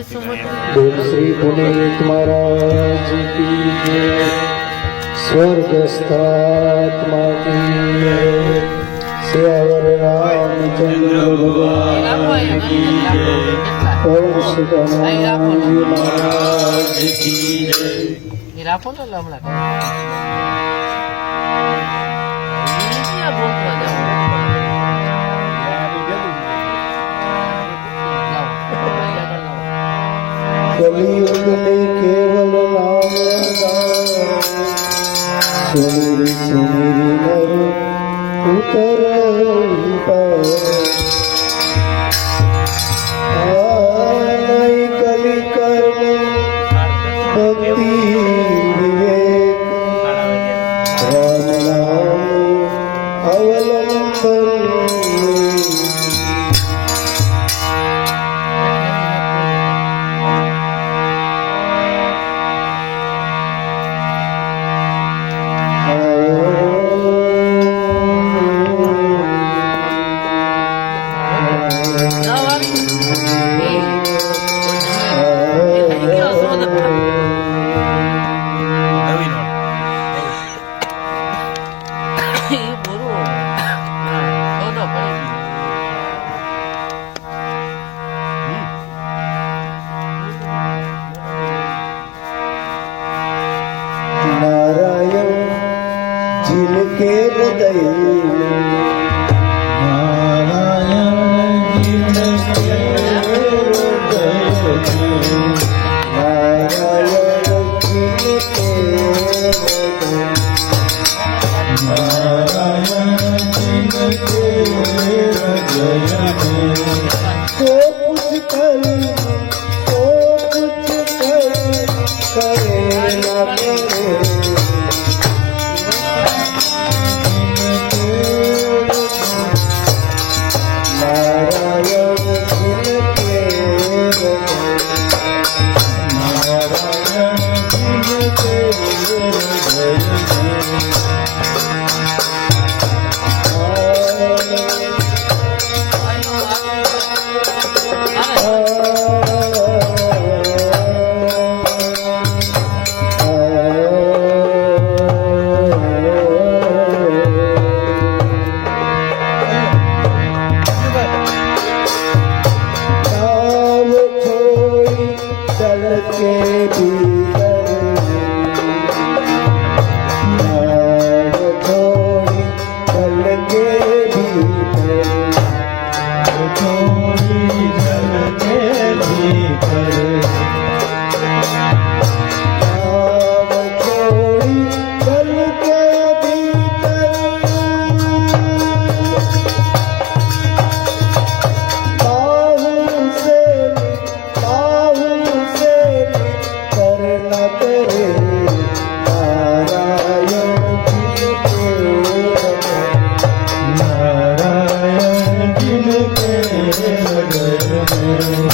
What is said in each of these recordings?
बोल श्री पुनीत महाराज की जय, स्वर्गस्थात्मा की जय, सियावर रामचंद्र भगवान की जय, पवन सुत हनुमान जी महाराज की जय। कलियुग में केवल नाम आधार, सुमिरि सुमिरि नर उतरहि पार। नहीं कलि कर्म भक्ति विवेक, राम नाम अवलंबन। नारायण जिनके हृदय में, नारायण जिनके हृदय में, नारायण जिनके हृदय में, नारायण जिनके हृदय में, तो कुछ कर करे ना करे। नारायण जिनके नारायण जिनके हृदय के भीतर नाव थोड़ी जल के भीतर, थोड़ी जल के भीतर, नाव थोड़ी जल के भीतर, बाहु से करे। नारायण जिनके नारायण जिनके हृदय में,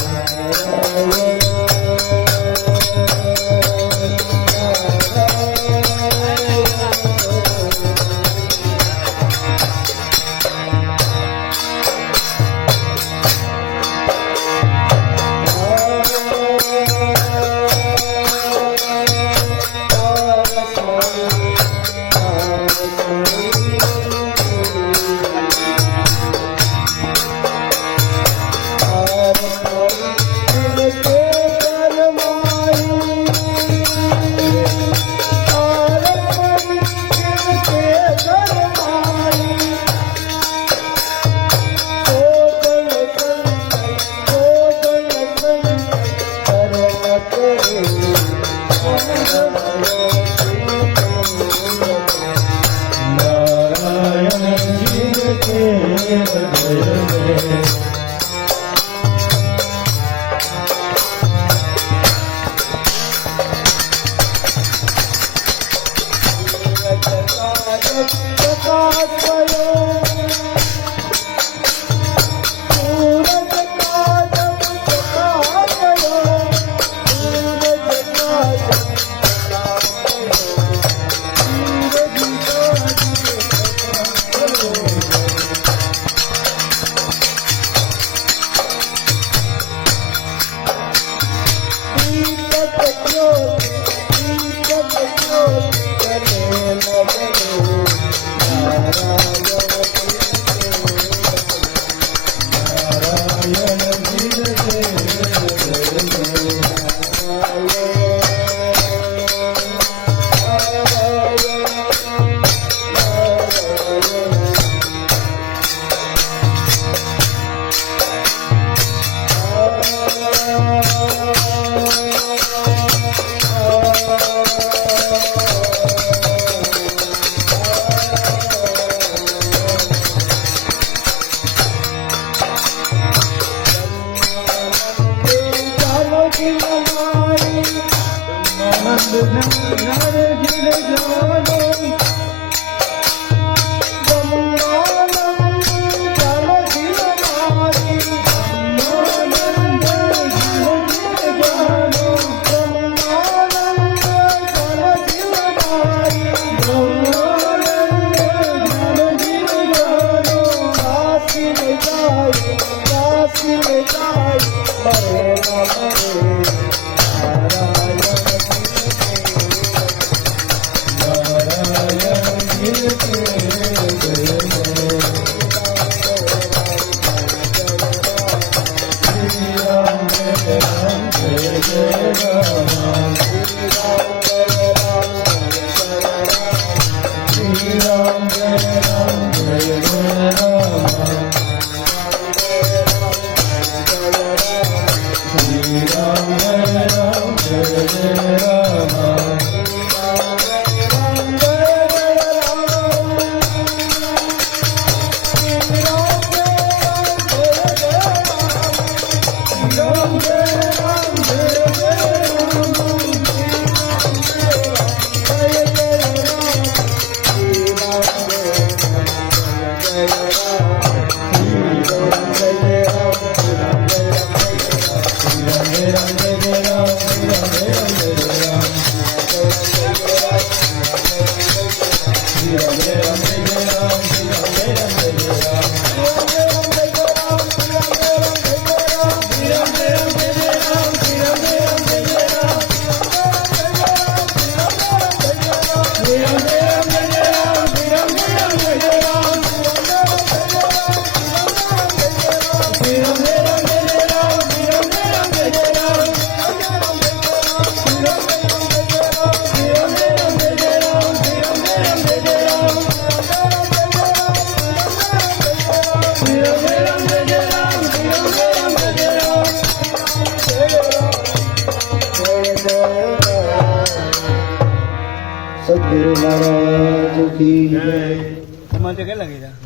સદગુરુ મહારાજ કી જય. તમારે તો કેટલા કીધા